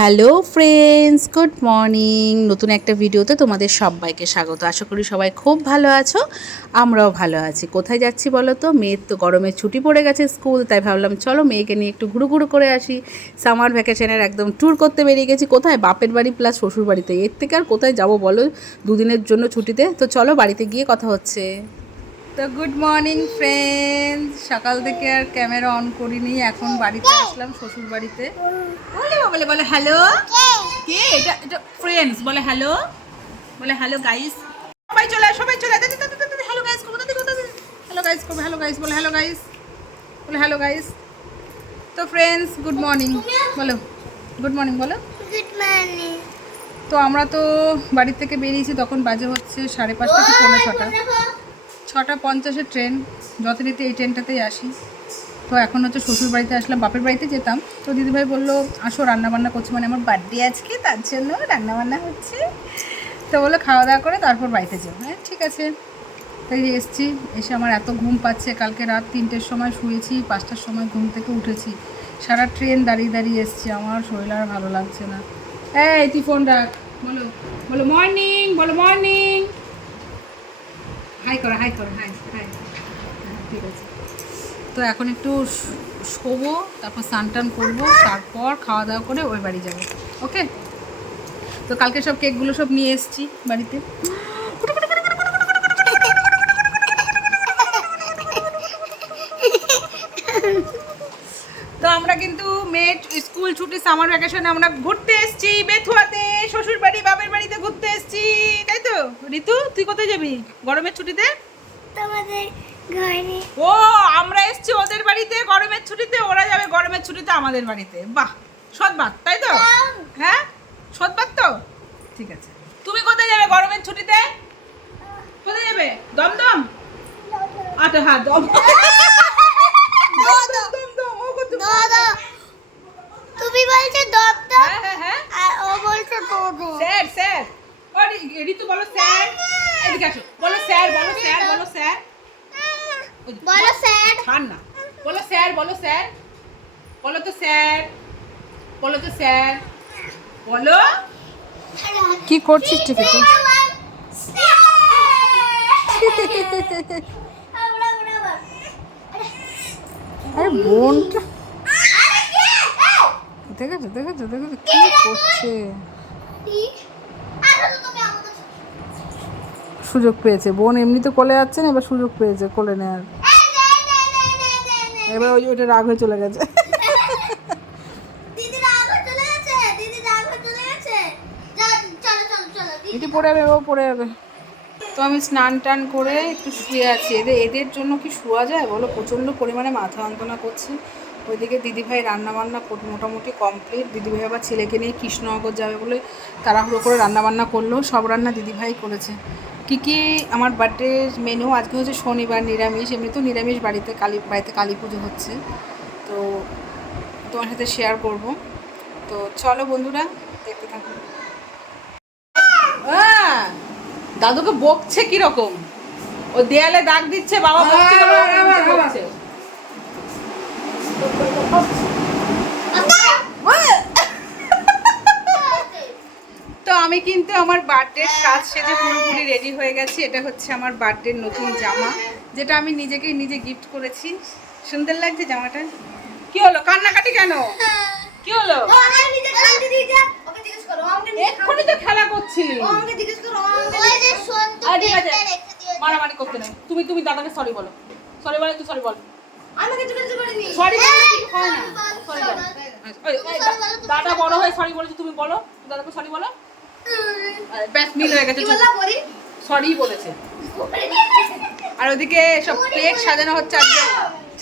Hello friends, good morning. নতুন একটা ভিডিওতে তোমাদের সবাইকে স্বাগত। আশা করি সবাই খুব ভালো আছো, আমরাও ভালো আছি। কোথায় যাচ্ছি বলো তো? মেয়ের তো গরমের ছুটি পড়ে গেছে স্কুল, তাই ভাবলাম চলো মেয়েকে নিয়ে একটু ঘুরু ঘুরু করে আসি। সামার ভ্যাকেশনের একদম ট্যুর করতে বেরিয়ে গেছি। কোথায়? বাপের বাড়ি প্লাস শ্বশুর বাড়িতে। এর থেকে আর কোথায় যাবো বলো দুদিনের জন্য ছুটিতে? তো চলো বাড়িতে গিয়ে কথা হচ্ছে। তো গুড মর্নিং ফ্রেন্ডস, সকাল থেকে আর ক্যামেরা অন করিনি, এখন বাড়িতে আসলাম শ্বশুর বাড়িতে। বলে বলে হ্যালো। কে এটা? এটা ফ্রেন্ডস বলে হ্যালো, বলে হ্যালো গাইস। সবাই চলে সবাই চলে হ্যালো গাইস করবো, হ্যালো গাইস করবে, হ্যালো গাইস বলে, হ্যালো গাইস বলে, হ্যালো গাইস। তো ফ্রেন্ডস গুড মর্নিং বলো, গুড মর্নিং বলো। Good morning. তো আমরা তো বাড়ি থেকে বেরিয়েছি, তখন বাজে হচ্ছে 5:30 থেকে 6:45। 6:50 ট্রেন, যথারীতি এই ট্রেনটাতেই আসি। তো এখন হচ্ছে শ্বশুর বাড়িতে আসলাম, বাপের বাড়িতে যেতাম। তো দিদিভাই বললো আসো, রান্নাবান্না করছি, মানে আমার বার্থডে আজকে, তার জন্য রান্নাবান্না হচ্ছে। তো বললো খাওয়া দাওয়া করে তারপর বাড়িতে যাও। হ্যাঁ ঠিক আছে, তাই এসছি। এসে আমার এত ঘুম পাচ্ছে, কালকে রাত 3টের সময় শুয়েছি, 5টার সময় ঘুম থেকে উঠেছি। সারা ট্রেন দাঁড়িয়ে দাঁড়িয়ে এসছি, আমার শরীর আর ভালো লাগছে না। এই তুই ফোন রাখ, বলো বলো মর্নিং, বলো মর্নিং। হাই করো, হাই করো, হাই হাই। ঠিক আছে। তো এখন একটু শোবো, তারপর স্নান টান করবো, তারপর খাওয়া দাওয়া করে ওই বাড়ি যাবো। ওকে। তো কালকে সব কেকগুলো সব নিয়ে এসেছি বাড়িতে। তো আমরা কিন্তু মেয়ের স্কুল ছুটি সামার ভ্যাকেশনে আমরা ঘুরতে এসেছি বেথুয়াতে, শ্বশুর বাড়ি বাপের বাড়িতে ঘুরতে এসেছি, তাই তো? ঋতু তুই কোথায় যাবি গরমের ছুটিতে? তোমাদের ঘরে। ও, আমরা এসেছি ওদের বাড়িতে গরমের ছুটিতে, ওরা যাবে গরমের ছুটিতে আমাদের বাড়িতে। বাহ, সৎবাত তাই তো? হ্যাঁ সৎবাত তো, ঠিক আছে। তুমি কোথায় যাবে গরমের ছুটিতে? কোথায় যাবে? দমদম? আচ্ছা হ্যাঁ দম। তুমি বলছো দপ্তর, হ্যাঁ হ্যাঁ হ্যাঁ, আর ও বলছো দোদো। Sir sir. ঋতু বলো স্যার, এদিকে আসো, বলো স্যার, বলো স্যার, বলো স্যার, বলো স্যার। ছাড় না, বলো স্যার, বলো স্যার, বলো তো স্যার, বলো তো স্যার, বলো। কি করছিস টিভিতে? আরে বোনটা দেখেছো দেখেছো দেখেছো কি করছে? সুযোগ পেয়েছে, বোন এমনিতে কোলে যাচ্ছে না, এবার সুযোগ পেয়েছে কোলে নেওয়ার। এবার ওইটা রাগ হয়ে চলে গেছে। এটি পড়ে যাবে, ও পড়ে যাবে। তো আমি স্নান টান করে একটু শুয়ে আছি। এদের জন্য কি শোয়া যায় বলো? প্রচণ্ড পরিমাণে মাথা যন্ত্রণা করছে। ওইদিকে দিদিভাই রান্নাবান্না মোটামুটি কমপ্লিট। দিদিভাই আবার ছেলেকে নিয়ে কৃষ্ণনগর যাবে বলে তাড়াহুড়ো করে রান্নাবান্না করলো। সব রান্না দিদিভাই করেছে। কী আমার বার্থডে মেনু আজকে হচ্ছে শনিবার, নিরামিষ। এমনি তো নিরামিষ, বাড়িতে কালী পুজো হচ্ছে, তো তোমার সাথে শেয়ার করব। তো চলো বন্ধুরা দেখতে থাকো। দাদুকে বকছে কিরকম, ও দেয়ালে দাগ দিচ্ছে, বাবা বকছে, বকছে। তো আমি কিন্তু আমার বার্থডের সাজ সেজে পুরোপুরি রেডি হয়ে গেছি। এটা হচ্ছে আমার বার্থডের নতুন জামা, যেটা আমি নিজেকেই নিজে গিফট করেছি। সুন্দর লাগছে জামাটা। কি হলো, কান্নাকাটি কেন? কি হলো? এক্ষুনি তো খেলা করছিলি। মারামারি করতে নেই। তুমি দাদাকে সরি বলো, সরি বলে, তুই সরি বল। সরি হয় না, দাদা বড় হয়ে সরি বলেছে, তুমি বলো দাদাকে সরি বলো। ব্যাস মিল হয়ে গেছে, সরি বলেছে। আর ওদিকে সব প্লেট সাজানো হচ্ছে। আজকে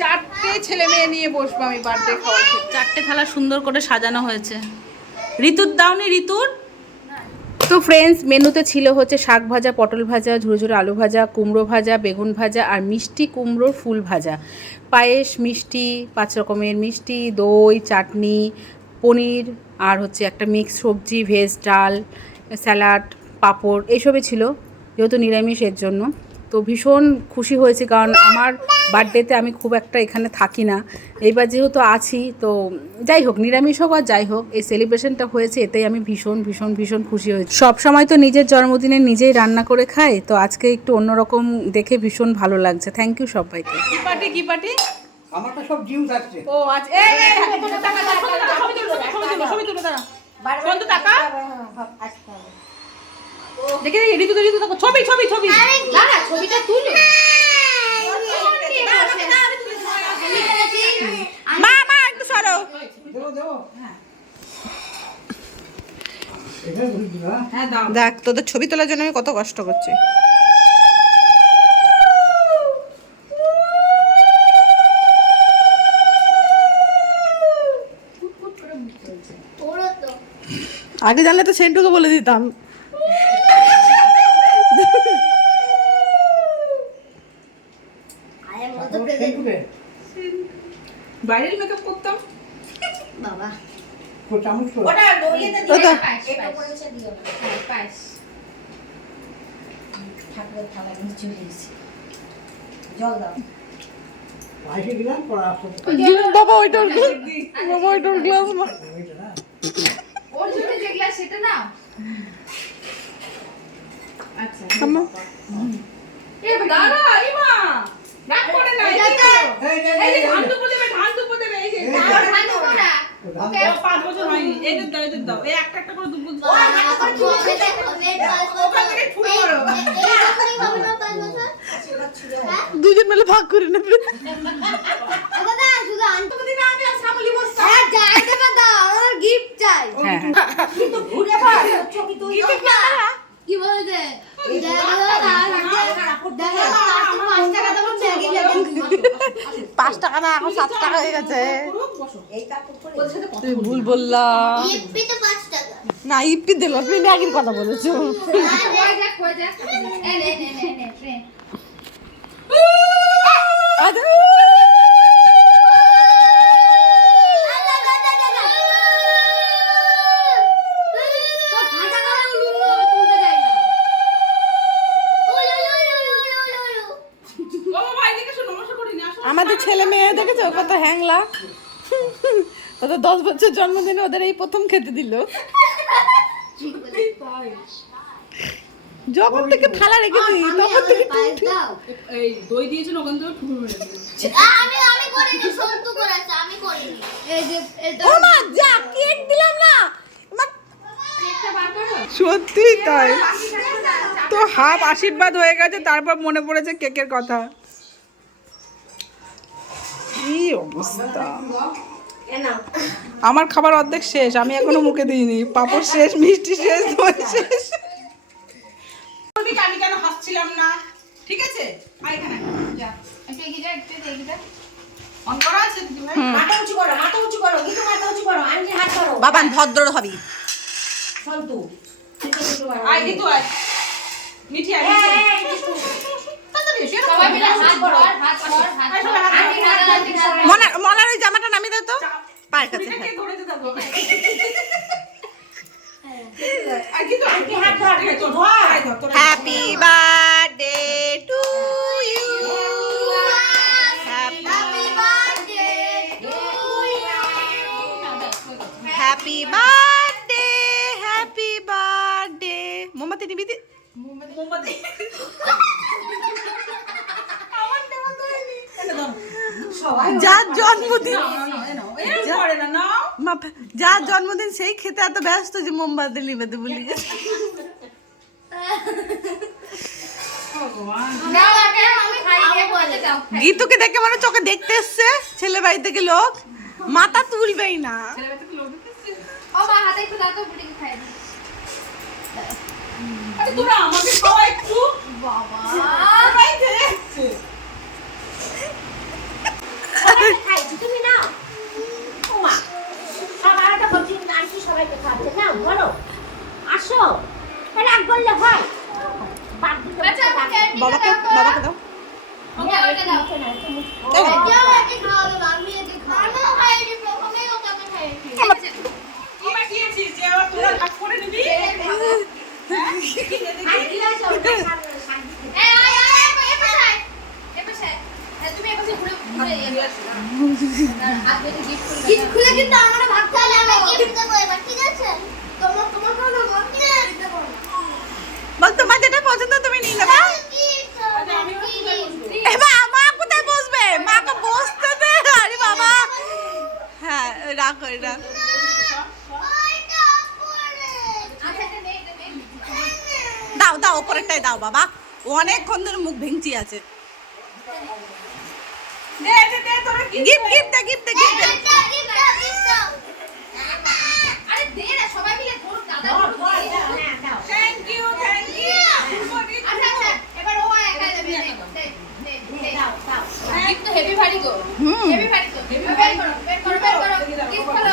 4টে ছেলে মেয়ে নিয়ে বসবো আমি বার্থডে খাওয়াতে। 4টে থালা সুন্দর করে সাজানো হয়েছে। ঋতুর দাওনি, ঋতুর। তো ফ্রেন্ডস মেনুতে ছিল হচ্ছে শাক ভাজা, পটল ভাজা, ঝুড়ো ঝুড়ো আলু ভাজা, কুমড়ো ভাজা, বেগুন ভাজা আর মিষ্টি কুমড়োর ফুল ভাজা, পায়েস, মিষ্টি, 5 রকমের মিষ্টি, দই, চাটনি, পনির, আর হচ্ছে একটা মিক্স সবজি, ভেজ ডাল, স্যালাড, পাঁপড়, এইসবই ছিল, যেহেতু নিরামিষ এর জন্য। তো ভীষণ খুশি হয়েছি, কারণ আমার বার্থডেতে আমি খুব একটা এখানে থাকি না, এইবার যেহেতু আছি তো যাই হোক, নিরামিষ হোক আর যাই হোক, এই সেলিব্রেশনটা হয়েছে এতেই আমি ভীষণ ভীষণ ভীষণ খুশি হয়েছি। সব সময় তো নিজের জন্মদিনে নিজেই রান্না করে খাই, তো আজকে একটু অন্যরকম দেখে ভীষণ ভালো লাগছে। থ্যাংক ইউ সবাইকে। কি পার্টি কি পার্টি? আমারটা সব জিউস আছে। ও আচ্ছা, ছবি তুলো দাঁড়া বন্ধু টাকা দেখে দেখে ঋতু ঋতু দেখো ছবি ছবি ছবি দাঁড়া ছবিটা তুলো। মা মা একটু সরো। দেবো দেবো। এখানে ধরে দিবা। হ্যাঁ দাও। দেখ তোদের ছবি তোলার জন্য আমি কত কষ্ট করছি। আগে জানলে তো সেন্টুকে বলে দিতাম। বাইরের মেকআপ করতাম বাবা তো চামচ তো। ওটা ইয়েতে দিয়ে ওটা। এটা করেছে দিও না হ্যাঁ পায়েস ঠাকুরের থালা নিয়ে চলে এসেছি জল দাও পাইছে দিলাম পড়া আসো। বাবা ওইটা বাবা ওইটা গ্লাস না। ওইটা না। ওর জন্য যে গ্লাস সেটা না আচ্ছা এ দাঁড়া ইমা রাগ করে না এই এই যে ধান দুপো দেবে এই যে ধান দুপো না ধান ও 5 বছর হয়নি এই যে দাও এই একটা একটা করে দুপো ও একটা করে ছুঁড়ে দেখো ওখান থেকে ছুঁড়ে মারো এই যখনই হবে না 5 বছর দুজন মিলে ভাগ করে নেবে। দাদা শুধু আনতে দিন আমি আর সামলি বসছি হ্যাঁ যাই দেবা দাও আমার গিফট চাই হ্যাঁ হ্যাঁ কিন্তু ঘুরে পার ছবি তুই কি বলছে দাদা 5 টাকা দাও ম্যাগি লেবু 5 টাকা না এখন 7 টাকা হয়ে গেছে। এই কাপড় পরে ওর সাথে তুই ভুল বললা। ইপিতে 5 টাকা না ইপি দিল, তুমি ম্যাগির কথা বলেছো। কই যা এ নে ও বাবা এদিকে শোনো নমস্কার করি না আসো আমাদের ছেলে মেয়ে দেখেছো কত হ্যাংলা, ওদের 10 বছর জন্মদিনে ওদের এই প্রথম খেতে দিল। যখন থেকে থালা রেখেছি তখন থেকে এই দই দিয়েছেন ওখান থেকে ঠুকুর মেরে দিল আমি করিনি সন্তু করেছে আমি করিনি এই যে এটা ও মা যা কেক দিলাম না। একটা বার করো সত্যি তাই তো হাফ আশীর্বাদ হয়ে গেছে, তারপর মনে পড়েছে কেকের কথা। কি অবস্থা, আমার খাবার অর্ধেক শেষ, আমি এখনো মুখে দিইনি। পাপড় শেষ, মিষ্টি শেষ, দই শেষ। আমি কেন হাসছিলাম না? ঠিক আছে আয় এখানে যা একটু এগিয়ে যা অন করা আছে দিদি ভাই। মাথা উঁচু করো কিন্তু মাথা উঁচু করো আন্টি হাত করো বাবান ভদ্র হবি। সন্তু আয় দিতু আয় মিঠি আয় তাড়াতাড়ি এসো। সবাই মিলে হাত ধর আন্টি হাত মনার ওই জামাটা নামিয়ে দাও তো পায়ের কাছে। কে ধরেতে থাকো আর কিন্তু আন্টি হাত ধর ধর happy birthday to you, happy birthday to happy birthday, happy birthday. মোমবাতি নিবি দি। মোমবাতি যার জন্মদিন করে না নাও যার জন্মদিন সেই খেতে এত ব্যস্ত যে মোমবাতি নিবেতে বলি। দাও আমি খাই বলে দাও গীতুকে দেখে মানে চোখে দেখতে এসছে ছেলে বাড়ি থেকে লোক, মাথা তুলবেই না। ও মা হাতে একটু দাও তো বুটিকে খাই দিই আরে তোরা আমাকে খাওয়া একটু বাবা ভাই দেখছে খাইছি তুমি নাও ও মা সবাইটা বলছি আন্টি সবাইকে খাচ্ছে না বলো আসো রাগ করলে হয় আচ্ছা আমাকে বাবাকে বাবাকে দাও। ওকে ওইটা দাও কেউ একে খাওয়াবে আমি একে খাওয়াবো আমি খাইনি প্রথমেই ওকে খাইছি কি বাকিয়েছিস যে আবার তোরা ভাগ করে নিবি হ্যাঁ কি দে দেখি এই আয় আয় গিফট খুলে কিন্তু আমরা ভাবতে হবে আমরা গিফট দেবো এবার ঠিক আছে তোমার তোমার কোনো ঠিক আছে দেবো বল তোমার যেটা পছন্দ তুমি নিয়ে নেবে এবার মা কোথায় বসবে মাকে বসতে দে আরে বাবা হ্যাঁ রাখ রাখ দাও দাও ওপরেরটাই দাও বাবা অনেকক্ষণ ধরে মুখ ভেঙচি আছে গিফট গিফট দে গিফট দে গিফট দে আরে দে না সবাই মিলে ধরো দাদা থ্যাংক ইউ আচ্ছা আচ্ছা এবার ও একা দেবে গিফট তো হেভি ভারী গো হেভি ভারী তো বের করো গিফট করো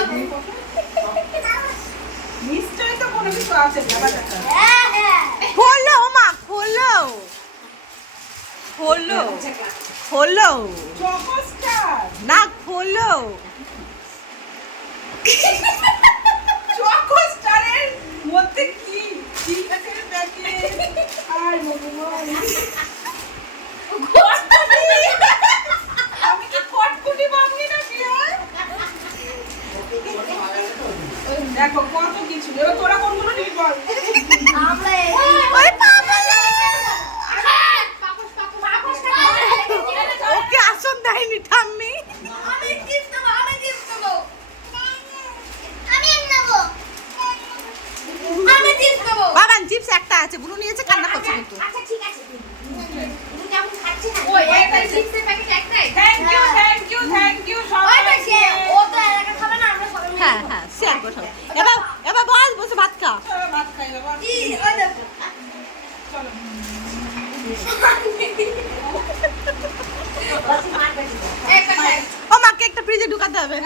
নিশ্চয়ই তো কোনো কিছু আছে ব্যাপারটা হ্যাঁ হ্যাঁ খোলো মা খোলো খোলো খোলো না খোলো চকোস্টারের মধ্যে কি ঠিক আছে প্যাকেট আর ভগবান আমি কি খটকুটি বাঙালি নাকি আর দেখো কত কিছু এবার তোরা কোনগুলো নিবি বল আমরা ওরে বাবা পাপস ওকে আসন দেয়নি ঠাম্মি আমি গিফট দেবো আমি নেবো আমি গিফট দেবো বাবান চিপস একটা আছে বুনু নিয়েছে কান্না করছে কিন্তু আচ্ছা ঠিক আছে তুমি কেমন খাচ্ছি না ওই একটা চিপসের প্যাকেট একটাই থ্যাংক ইউ ওইটা সে ও তো একা খাবে না আমরা সবাই মিলে হ্যাঁ হ্যাঁ শেয়ার করো সবাই। এবার এবার বস বসে ভাত খা কি ওই দেখো বসে মার বেশি একটা ও মাকে একটা ফ্রিজে ঢুকাতে হবে